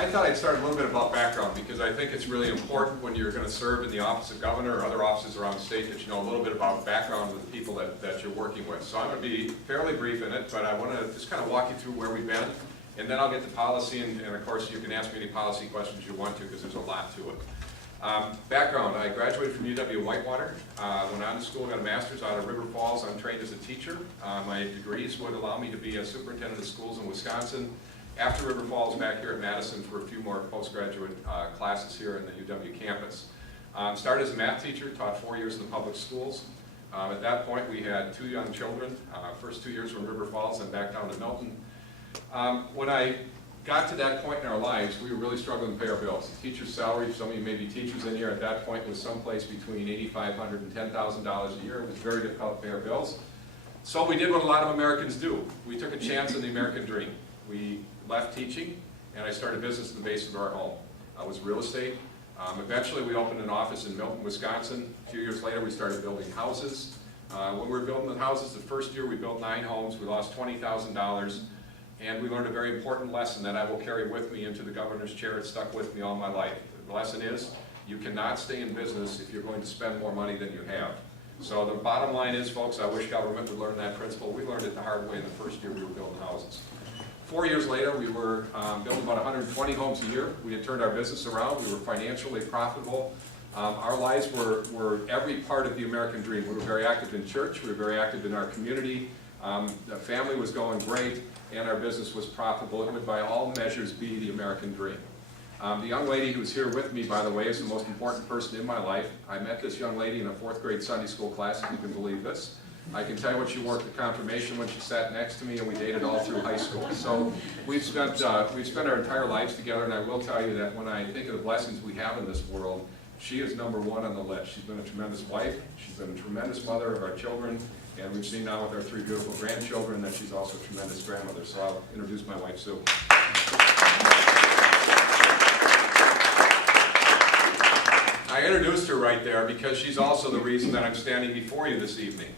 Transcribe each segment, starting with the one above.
I thought I'd start a little bit about background because I think it's really important when you're going to serve in the office of governor or other offices around the state that you know a little bit about background with the people that you're working with. So I'm going to be fairly brief in it, but I want to just kind of walk you through where we've been, and then I'll get to policy, and of course you can ask me any policy questions you want to because there's a lot to it. Background, I graduated from UW-Whitewater, went on to school, got a master's out of River Falls. I'm trained as a teacher. My degrees would allow me to be a superintendent of schools in Wisconsin. After River Falls, back here at Madison for a few more postgraduate classes here in the UW campus. Started as a math teacher, taught 4 years in the public schools. At that point, we had 2 young children. First 2 years from River Falls and back down to Milton. When I got to that point in our lives, we were really struggling to pay our bills. The teacher's salary, some of you may be teachers in here, at that point was someplace between $8,500 and $10,000 a year. It was very difficult to pay our bills. So we did what a lot of Americans do. We took a chance on the American dream. We left teaching, and I started a business in the basement of our home. It was real estate. Eventually, we opened an office in Milton, Wisconsin. A few years later, we started building houses. When we were building the houses, the first year we built 9 homes. We lost $20,000, and we learned a very important lesson that I will carry with me into the governor's chair. It stuck with me all my life. The lesson is, you cannot stay in business if you're going to spend more money than you have. So the bottom line is, folks, I wish government would learn that principle. We learned it the hard way in the first year we were building houses. 4 years later, we were building about 120 homes a year. We had turned our business around. We were financially profitable. Our lives were every part of the American dream. We were very active in church. We were very active in our community. The family was going great, and our business was profitable. It would, by all measures, be the American dream. The young lady who's here with me, by the way, is the most important person in my life. I met this young lady in a 4th grade Sunday school class, if you can believe this. I can tell you what she wore at the confirmation when she sat next to me, and we dated all through high school. So we've spent our entire lives together, and I will tell you that when I think of the blessings we have in this world, she is number 1 on the list. She's been a tremendous wife, she's been a tremendous mother of our children, and we've seen now with our 3 beautiful grandchildren that she's also a tremendous grandmother. So I'll introduce my wife, Sue. I introduced her right there because she's also the reason that I'm standing before you this evening.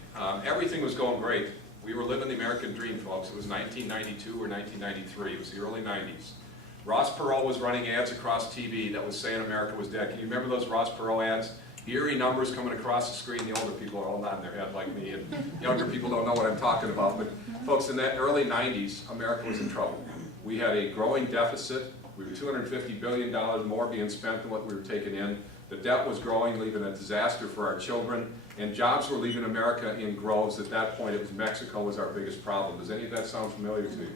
Everything was going great. We were living the American dream, folks. It was 1992 or 1993. It was the early 90s. Ross Perot was running ads across TV that was saying America was dead. Can you remember those Ross Perot ads? Eerie numbers coming across the screen. The older people are all nodding their head like me, and younger people don't know what I'm talking about. But folks, in that early 90s, America was in trouble. We had a growing deficit. We were $250 billion more being spent than what we were taking in. The debt was growing, leaving a disaster for our children, and jobs were leaving America in groves. At that point, it was Mexico was our biggest problem. Does any of that sound familiar to you?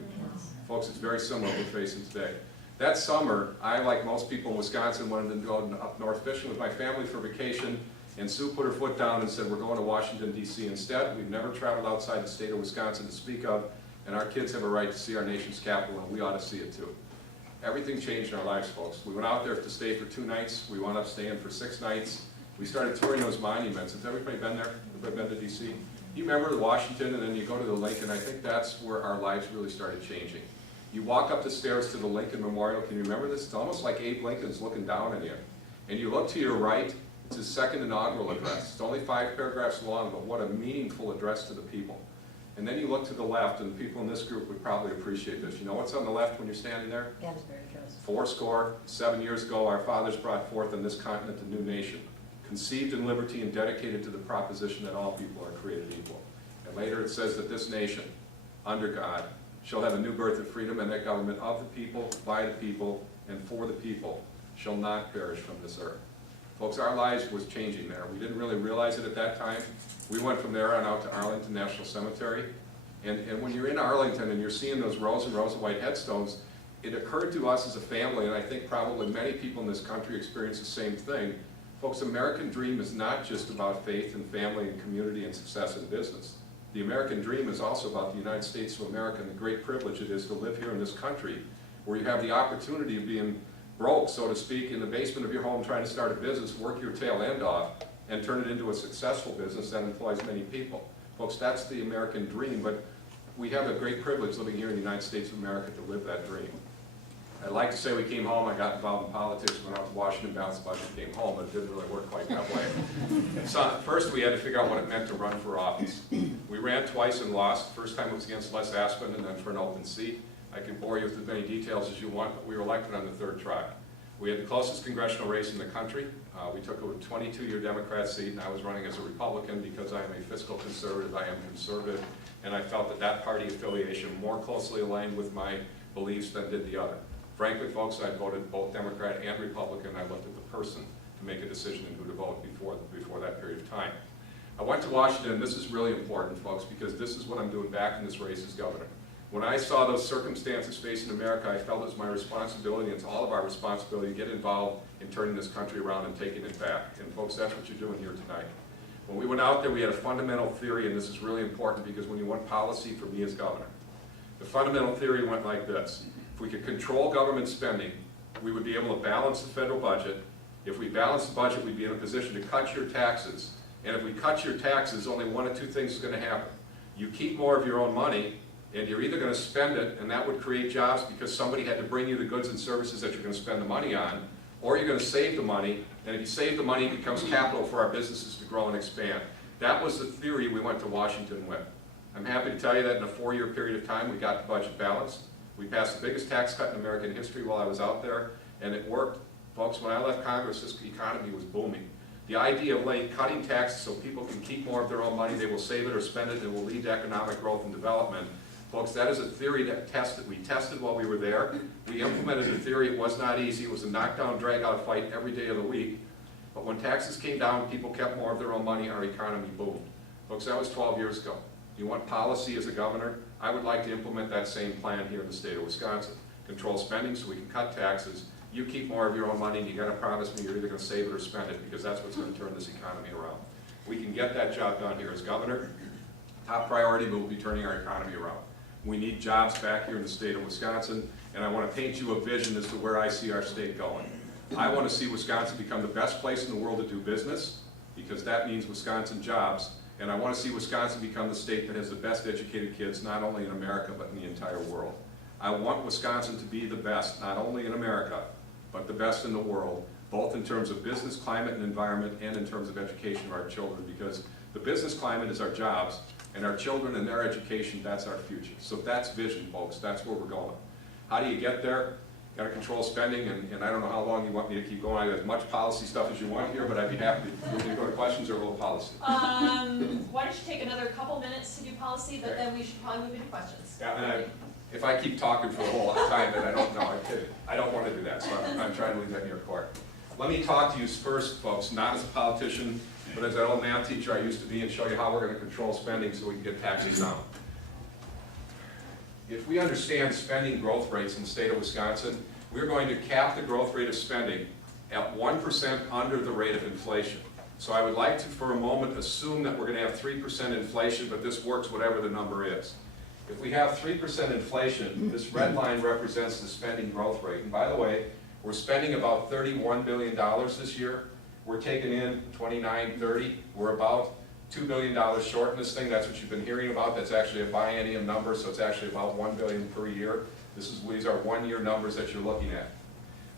Folks, it's very similar to what we're facing today. That summer, I, like most people in Wisconsin, wanted to go up north fishing with my family for vacation, and Sue put her foot down and said, we're going to Washington, D.C. instead. We've never traveled outside the state of Wisconsin to speak of, and our kids have a right to see our nation's capital, and we ought to see it too. Everything changed in our lives, folks. We went out there to stay for 2 nights. We wound up staying for 6 nights. We started touring those monuments. Has everybody been there? Everybody been to D.C.? You remember the Washington, and then you go to the Lincoln. I think that's where our lives really started changing. You walk up the stairs to the Lincoln Memorial. Can you remember this? It's almost like Abe Lincoln's looking down on you. And you look to your right. It's his 2nd inaugural address. It's only 5 paragraphs long, but what a meaningful address to the people. And then you look to the left, and the people in this group would probably appreciate this. You know what's on the left when you're standing there? Gettysburg Address. 407 years ago, our fathers brought forth on this continent a new nation, conceived in liberty and dedicated to the proposition that all people are created equal. And later it says that this nation, under God, shall have a new birth of freedom, and that government of the people, by the people, and for the people shall not perish from this earth. Folks, our lives was changing there. We didn't really realize it at that time. We went from there on out to Arlington National Cemetery. And when you're in Arlington and you're seeing those rows and rows of white headstones, it occurred to us as a family, and I think probably many people in this country experience the same thing. Folks, the American dream is not just about faith and family and community and success in business. The American dream is also about the United States of America and the great privilege it is to live here in this country, where you have the opportunity of being broke, so to speak, in the basement of your home trying to start a business, work your tail end off, and turn it into a successful business that employs many people. Folks, that's the American dream, but we have a great privilege living here in the United States of America to live that dream. I'd like to say we came home, I got involved in politics, went out to Washington, balanced budget, came home, but it didn't really work quite that way. So first we had to figure out what it meant to run for office. We ran twice and lost. First time it was against Les Aspin and then for an open seat. I can bore you with as many details as you want, but we were elected on the third try. We had the closest congressional race in the country. We took a 22-year Democrat seat, and I was running as a Republican because I am a fiscal conservative, I am conservative, and I felt that that party affiliation more closely aligned with my beliefs than did the other. Frankly, folks, I voted both Democrat and Republican. I looked at the person to make a decision on who to vote before that period of time. I went to Washington, and this is really important, folks, because this is what I'm doing back in this race as governor. When I saw those circumstances facing America, I felt it was my responsibility, and it's all of our responsibility, to get involved in turning this country around and taking it back. And folks, that's what you're doing here tonight. When we went out there, we had a fundamental theory, and this is really important because when you want policy for me as governor, the fundamental theory went like this. If we could control government spending, we would be able to balance the federal budget. If we balance the budget, we'd be in a position to cut your taxes. And if we cut your taxes, only one of two things is going to happen. You keep more of your own money, and you're either going to spend it, and that would create jobs because somebody had to bring you the goods and services that you're going to spend the money on, or you're going to save the money, and if you save the money, it becomes capital for our businesses to grow and expand. That was the theory we went to Washington with. I'm happy to tell you that in a 4-year period of time, we got the budget balanced. We passed the biggest tax cut in American history while I was out there, and it worked. Folks, when I left Congress, this economy was booming. The idea of cutting taxes so people can keep more of their own money, they will save it or spend it, and it will lead to economic growth and development. Folks, that is a theory that we tested while we were there. We implemented the theory. It was not easy. It was a knockdown, drag-out fight every day of the week. But when taxes came down, people kept more of their own money, our economy boomed. Folks, that was 12 years ago. You want policy as a governor? I would like to implement that same plan here in the state of Wisconsin. Control spending so we can cut taxes. You keep more of your own money, and you got to promise me you're either going to save it or spend it, because that's what's going to turn this economy around. We can get that job done here as governor. Top priority, but we'll be turning our economy around. We need jobs back here in the state of Wisconsin, and I want to paint you a vision as to where I see our state going. I want to see Wisconsin become the best place in the world to do business, because that means Wisconsin jobs, and I want to see Wisconsin become the state that has the best educated kids, not only in America, but in the entire world. I want Wisconsin to be the best, not only in America, but the best in the world, both in terms of business climate and environment, and in terms of education of our children, because the business climate is our jobs, and our children and their education, that's our future. So that's vision, folks. That's where we're going. How do you get there? Got to control spending, and I don't know how long you want me to keep going. I have as much policy stuff as you want here, but I'd be happy to go to questions or a little policy. Why don't you take another couple minutes to do policy, but then we should probably move into questions. Yeah, and if I keep talking for the whole time, then I don't know. I don't want to do that, so I'm trying to leave that in your court. Let me talk to you first, folks, not as a politician, but as an old math teacher I used to be, and show you how we're going to control spending so we can get taxes down. If we understand spending growth rates in the state of Wisconsin, we're going to cap the growth rate of spending at 1% under the rate of inflation. So I would like to, for a moment, assume that we're going to have 3% inflation, but this works whatever the number is. If we have 3% inflation, this red line represents the spending growth rate. And by the way, we're spending about $31 billion this year. We're taking in 29, 30. We're about $2 billion short in this thing. That's what you've been hearing about. That's actually a biennium number, so it's actually about $1 billion per year. These are one-year numbers that you're looking at.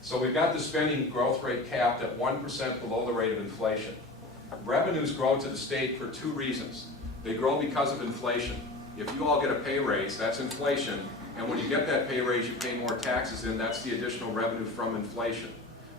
So we've got the spending growth rate capped at 1% below the rate of inflation. Revenues grow to the state for two reasons. They grow because of inflation. If you all get a pay raise, that's inflation, and when you get that pay raise, you pay more taxes in. That's the additional revenue from inflation.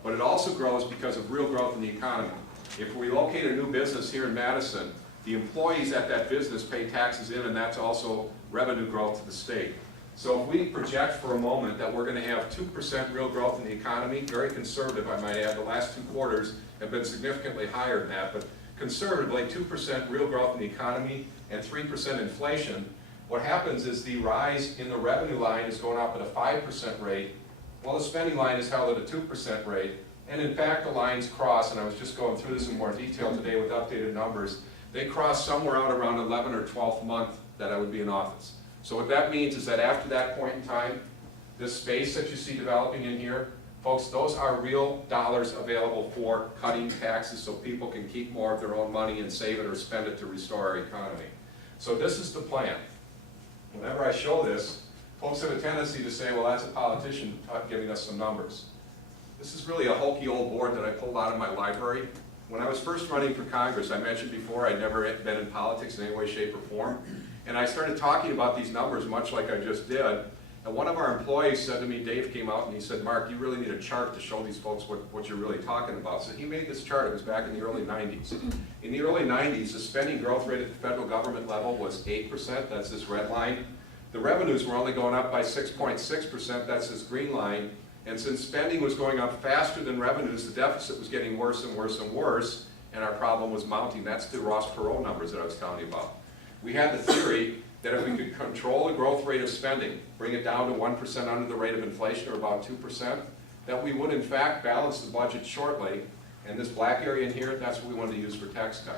But it also grows because of real growth in the economy. If we locate a new business here in Madison, the employees at that business pay taxes in, and that's also revenue growth to the state. So if we project for a moment that we're going to have 2% real growth in the economy, very conservative, I might add, the last 2 quarters have been significantly higher than that, but conservatively 2% real growth in the economy and 3% inflation, what happens is the rise in the revenue line is going up at a 5% rate, while the spending line is held at a 2% rate. And in fact, the lines cross, and I was just going through this in more detail today with updated numbers, they cross somewhere out around 11th or 12th month that I would be in office. So what that means is that after that point in time, this space that you see developing in here, folks, those are real dollars available for cutting taxes so people can keep more of their own money and save it or spend it to restore our economy. So this is the plan. Whenever I show this, folks have a tendency to say, well, that's a politician giving us some numbers. This is really a hokey old board that I pulled out of my library. When I was first running for Congress, I mentioned before I'd never been in politics in any way, shape, or form. And I started talking about these numbers much like I just did. And one of our employees said to me, Dave came out and he said, Mark, you really need a chart to show these folks what you're really talking about. So he made this chart. It was back in the early 90s. In the early 90s, the spending growth rate at the federal government level was 8%. That's this red line. The revenues were only going up by 6.6%. That's this green line. And since spending was going up faster than revenues, the deficit was getting worse and worse and worse, and our problem was mounting. That's the Ross Perot numbers that I was telling you about. We had the theory that if we could control the growth rate of spending, bring it down to 1% under the rate of inflation, or about 2%, that we would in fact balance the budget shortly. And this black area in here, that's what we wanted to use for tax cuts.